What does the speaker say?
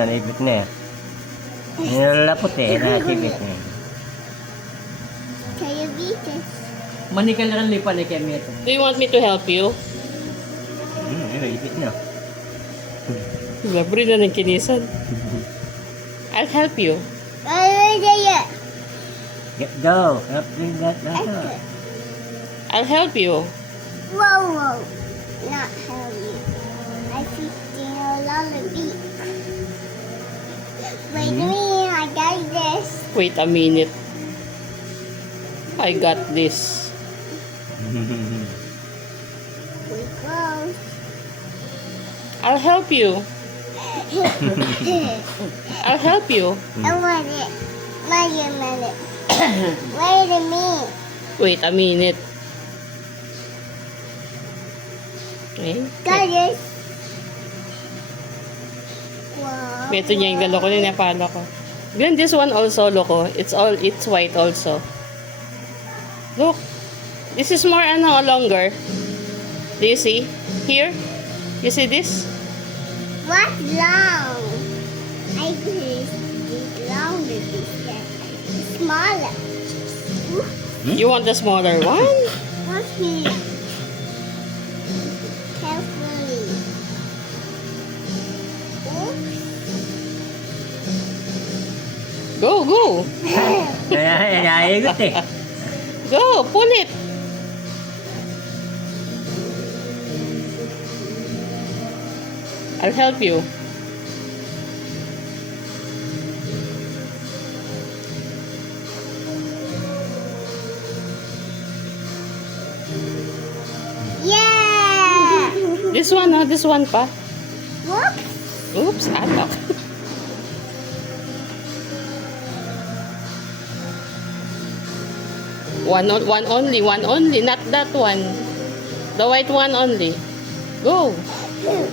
na, naibit na eh. Nilalapot eh, nasibit na eh. Diabetes. Manikal na lipa ni Kemit. Do you want me to help you? Naibit na. Labre na ng kinisan. I'll help you. Get go. Help me that. I'll help you. Whoa. Not help you. I think a lullaby. Wait a minute, I got this. Wait a minute. I got this. We close. I'll help you. I'll help you. I want it. Wait a minute. Wait a minute. Wait a minute. Okay. Got it. Wow. Ito niya yung loko niya pala ko. Then this one also loko. It's white also. Look. This is more longer. Do you see? Here? You see this? What long? I think it's longer this time. Smaller. You want the smaller one? What's here? Carefully. Go, go. Naigot eh. Go, pull it. I'll help you. Yeah! This one pa. Look! Oops, anak. One only, not that one. The white one only. Go. Yeah.